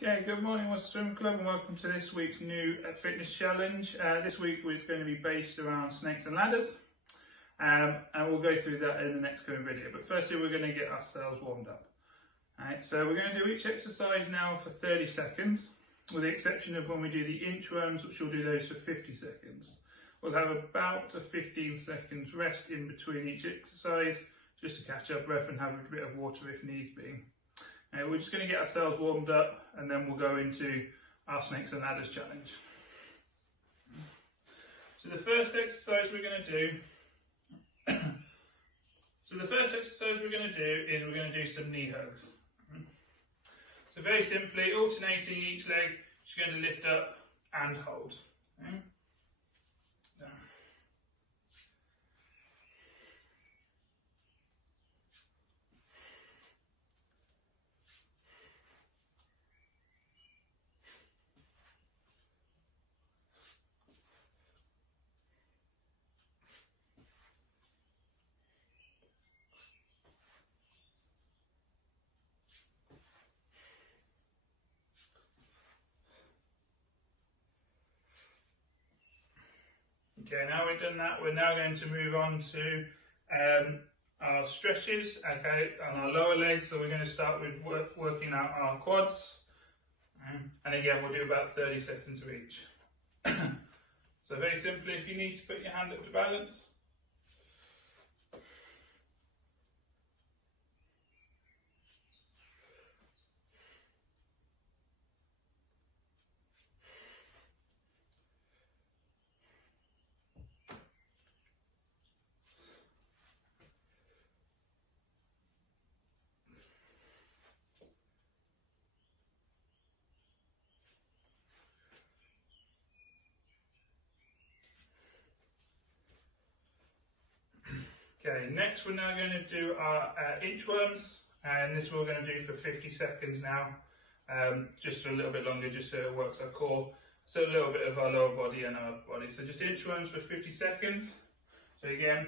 Okay, good morning, Worcester Swim Club, and welcome to this week's new fitness challenge. This week is going to be based around snakes and ladders, and we'll go through that in the next coming video. But firstly, we're going to get ourselves warmed up. Alright, so we're going to do each exercise now for 30 seconds, with the exception of when we do the inchworms, which we'll do those for 50 seconds. We'll have about a 15 seconds rest in between each exercise, just to catch our breath and have a bit of water if need be. We're just going to get ourselves warmed up and then we'll go into our snakes and ladders challenge. So the first exercise we're going to do is we're going to do some knee hugs. So very simply, alternating each leg, just going to lift up and hold. Down. Okay, now we've done that, we're now going to move on to our stretches, okay, on our lower legs. So we're going to start with working out our quads, and again we'll do about 30 seconds of each. So very simply, if you need to put your hand up to balance. Okay, next we're now going to do our inchworms, and this we're going to do for 50 seconds now, just for a little bit longer, just so it works our core, so a little bit of our lower body and our body. So just inchworms for 50 seconds. So again,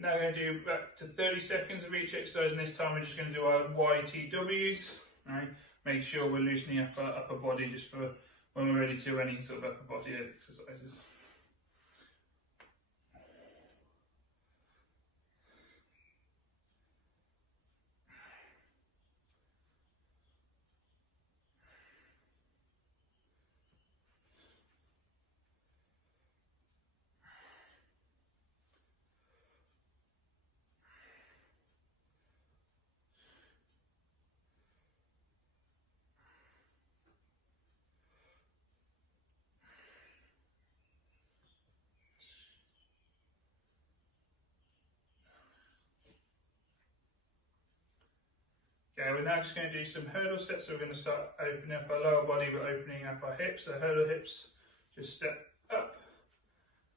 now we're going to do back to 30 seconds of each exercise, and this time we're just going to do our YTWs. Right? Make sure we're loosening up our upper body just for when we're ready to do any sort of upper body exercises. Okay, we're now just going to do some hurdle steps. So we're going to start opening up our lower body, but opening up our hips. So hurdle hips, just step up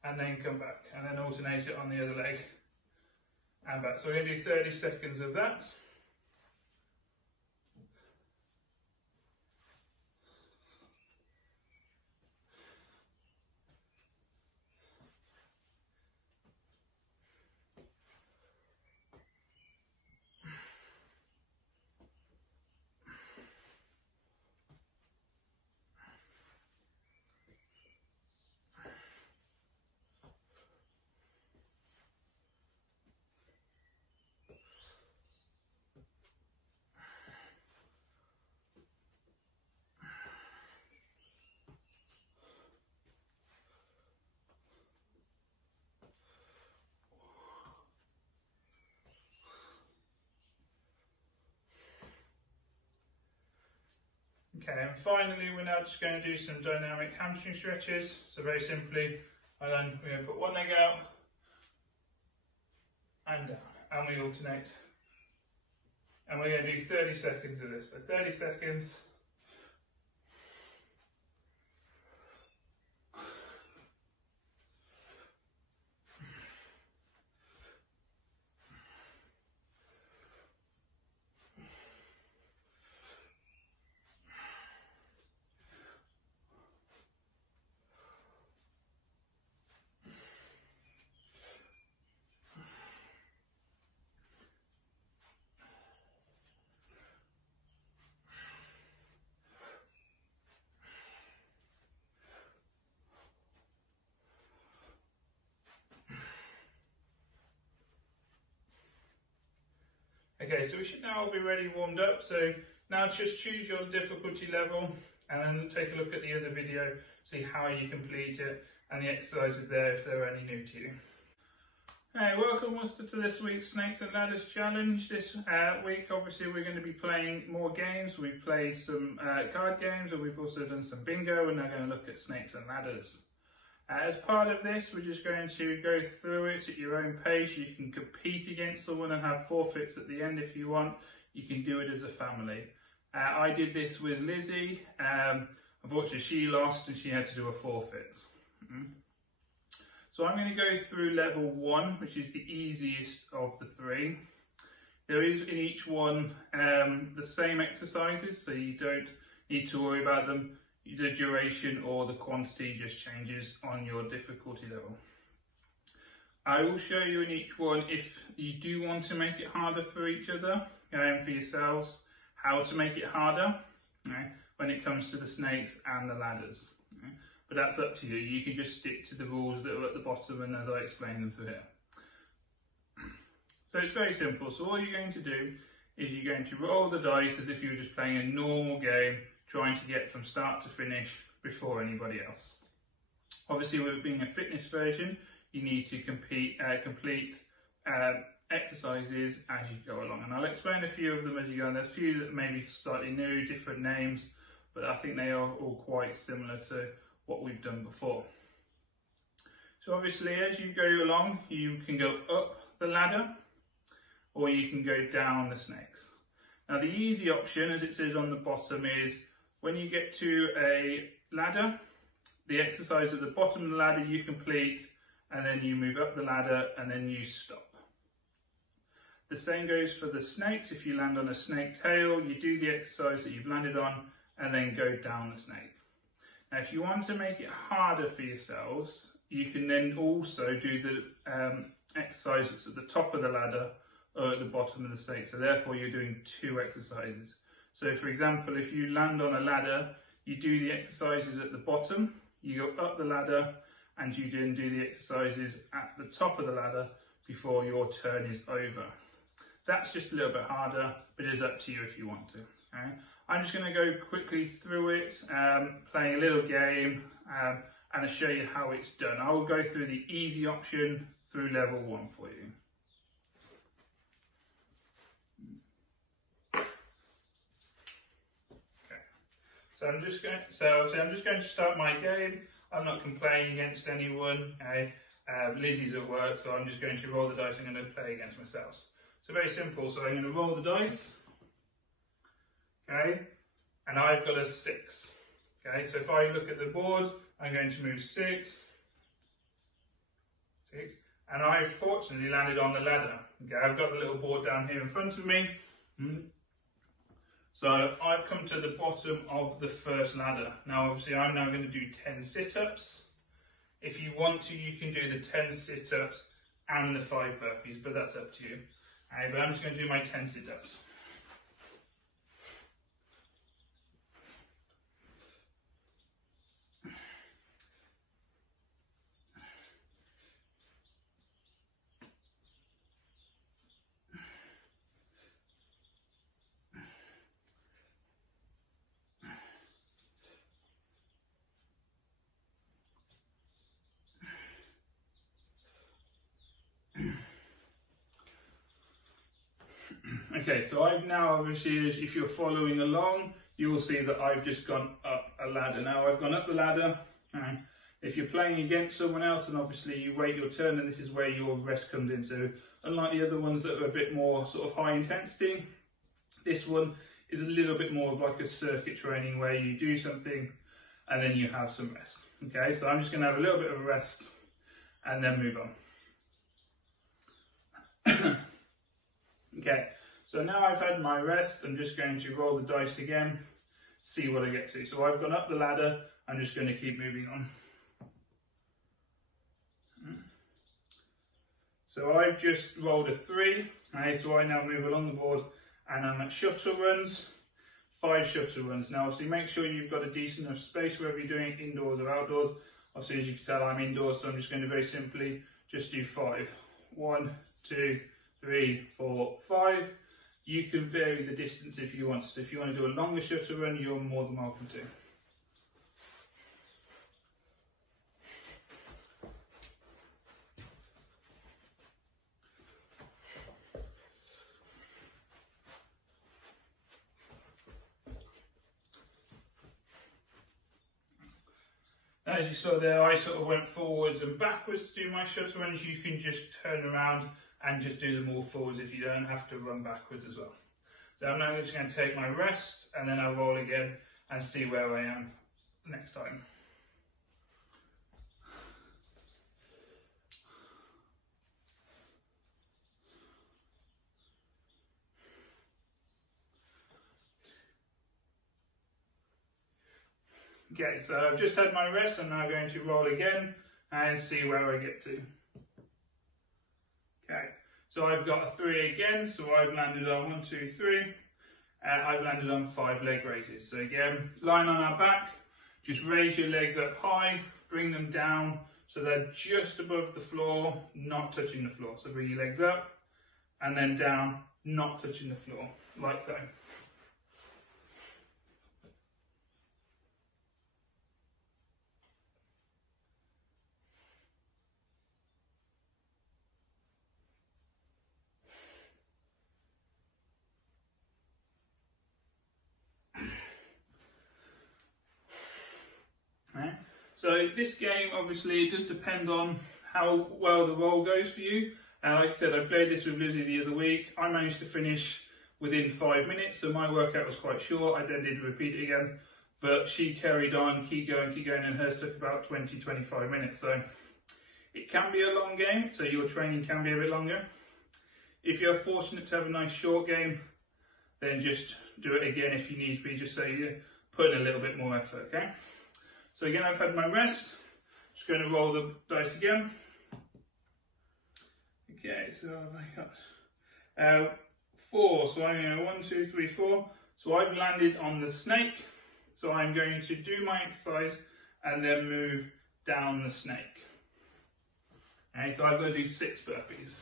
and then come back, and then alternate it on the other leg and back. So we're going to do 30 seconds of that. Okay, and finally we're now just going to do some dynamic hamstring stretches. So very simply, we're going to put one leg out and down, and we alternate. And we're going to do 30 seconds of this. So 30 seconds. Okay, so we should now be ready warmed up. So now just choose your difficulty level and then take a look at the other video, see how you complete it and the exercises there if they're any new to you. Hey, welcome to this week's Snakes and Ladders Challenge. This week obviously we're going to be playing more games. We've played some card games and we've also done some bingo, and now going to look at Snakes and Ladders. As part of this, we're just going to go through it at your own pace. You can compete against someone and have forfeits at the end if you want. You can do it as a family. I did this with Lizzie. Unfortunately, she lost and she had to do a forfeit. So I'm going to go through level 1, which is the easiest of the 3. There is in each one the same exercises, so you don't need to worry about them. The duration or the quantity just changes on your difficulty level. I will show you in each one, if you do want to make it harder for each other and for yourselves, how to make it harder when it comes to the snakes and the ladders. But that's up to you. You can just stick to the rules that are at the bottom and as I explain them through here. So it's very simple. So all you're going to do is you're going to roll the dice as if you were just playing a normal game, trying to get from start to finish before anybody else. Obviously, with it being a fitness version, you need to complete exercises as you go along. And I'll explain a few of them as you go. And there's a few that may be slightly new, different names, but I think they are all quite similar to what we've done before. So obviously, as you go along, you can go up the ladder or you can go down the snakes. Now, the easy option, as it says on the bottom, is when you get to a ladder, the exercise at the bottom of the ladder you complete, and then you move up the ladder and then you stop. The same goes for the snakes. If you land on a snake tail, you do the exercise that you've landed on and then go down the snake. Now, if you want to make it harder for yourselves, you can then also do the exercise that's at the top of the ladder or at the bottom of the snake. So therefore you're doing 2 exercises. So for example, if you land on a ladder, you do the exercises at the bottom, you go up the ladder, and you then do the exercises at the top of the ladder before your turn is over. That's just a little bit harder, but it is up to you if you want to. Okay? I'm just going to go quickly through it, playing a little game, and I'll show you how it's done. I will go through the easy option through level 1 for you. So I'm just going to start my game. I'm not complaining against anyone. Okay? Lizzie's at work, so I'm just going to roll the dice. I'm going to play against myself. So very simple. So I'm going to roll the dice. Okay, and I've got a 6. Okay, so if I look at the board, I'm going to move 6, and I fortunately landed on the ladder. Okay, I've got the little board down here in front of me. So I've come to the bottom of the first ladder. Now obviously I'm now going to do 10 sit-ups. If you want to, you can do the 10 sit-ups and the 5 burpees, but that's up to you. Okay, but I'm just going to do my 10 sit-ups. Okay, so I've now obviously, if you're following along, you will see that I've just gone up a ladder. Now I've gone up the ladder, and if you're playing against someone else, then obviously you wait your turn, and this is where your rest comes in. So unlike the other ones that are a bit more sort of high intensity, this one is a little bit more of like a circuit training where you do something and then you have some rest. Okay, so I'm just going to have a little bit of a rest and then move on. Okay, so now I've had my rest, I'm just going to roll the dice again, see what I get to. So I've gone up the ladder, I'm just going to keep moving on. So I've just rolled a 3, okay, so I now move along the board and I'm at shuttle runs, 5 shuttle runs. Now obviously make sure you've got a decent enough space whether you're doing it indoors or outdoors. Obviously as you can tell I'm indoors, so I'm just going to very simply just do 5. 1, 2, 3, 4, 5. You can vary the distance if you want. So if you want to do a longer shuttle run, you're more than welcome to. As you saw there, I sort of went forwards and backwards to do my shuttle runs. You can just turn around and just do them all forwards if you don't have to run backwards as well. So I'm now just going to take my rest and then I'll roll again and see where I am next time. Okay, so I've just had my rest. I'm now going to roll again and see where I get to. Okay, so I've got a 3 again, so I've landed on 1, 2, 3, and I've landed on 5 leg raises. So again, lying on our back, just raise your legs up high, bring them down so they're just above the floor, not touching the floor. So bring your legs up and then down, not touching the floor, like so. Right. So this game, obviously, it does depend on how well the roll goes for you. Like I said, I played this with Lizzie the other week. I managed to finish within 5 minutes, so my workout was quite short. I then did repeat it again, but she carried on, keep going, and hers took about 20-25 minutes. So it can be a long game, so your training can be a bit longer. If you're fortunate to have a nice short game, then just do it again if you need to be, just so you put in a little bit more effort, okay? So again, I've had my rest. Just going to roll the dice again. Okay, so I got 4. So I'm going 1, 2, 3, 4. So I've landed on the snake. So I'm going to do my exercise and then move down the snake. Okay, so I've got to do 6 burpees.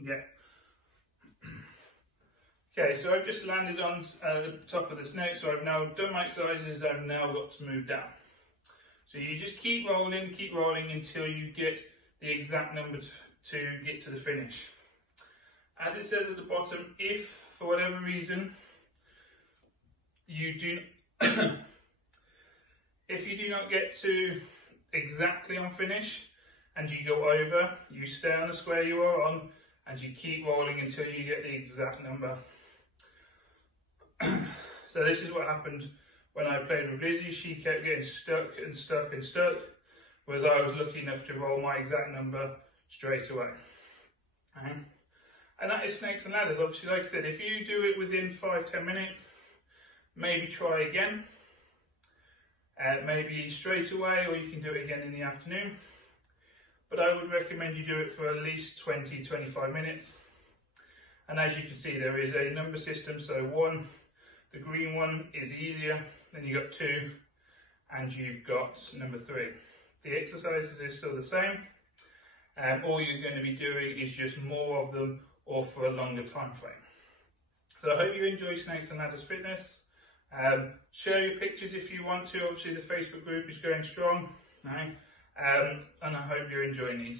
Yeah. Okay, so I've just landed on the top of the snake, so I've now done my exercises, I've now got to move down. So you just keep rolling until you get the exact number to get to the finish. As it says at the bottom, if for whatever reason you do if you do not get to exactly on finish and you go over, you stay on the square you are on and you keep rolling until you get the exact number. So this is what happened when I played with Lizzie. She kept getting stuck, whereas I was lucky enough to roll my exact number straight away. Okay. And that is snakes and ladders. Obviously, like I said, if you do it within 5-10 minutes, maybe try again. Maybe straight away, or you can do it again in the afternoon. But I would recommend you do it for at least 20-25 minutes. And as you can see, there is a number system. So 1, the green one is easier. Then you've got 2, and you've got number 3. The exercises are still the same. All you're going to be doing is just more of them or for a longer time frame. So I hope you enjoy Snakes and Ladders Fitness. Share your pictures if you want to. Obviously the Facebook group is going strong, and I hope you're enjoying these.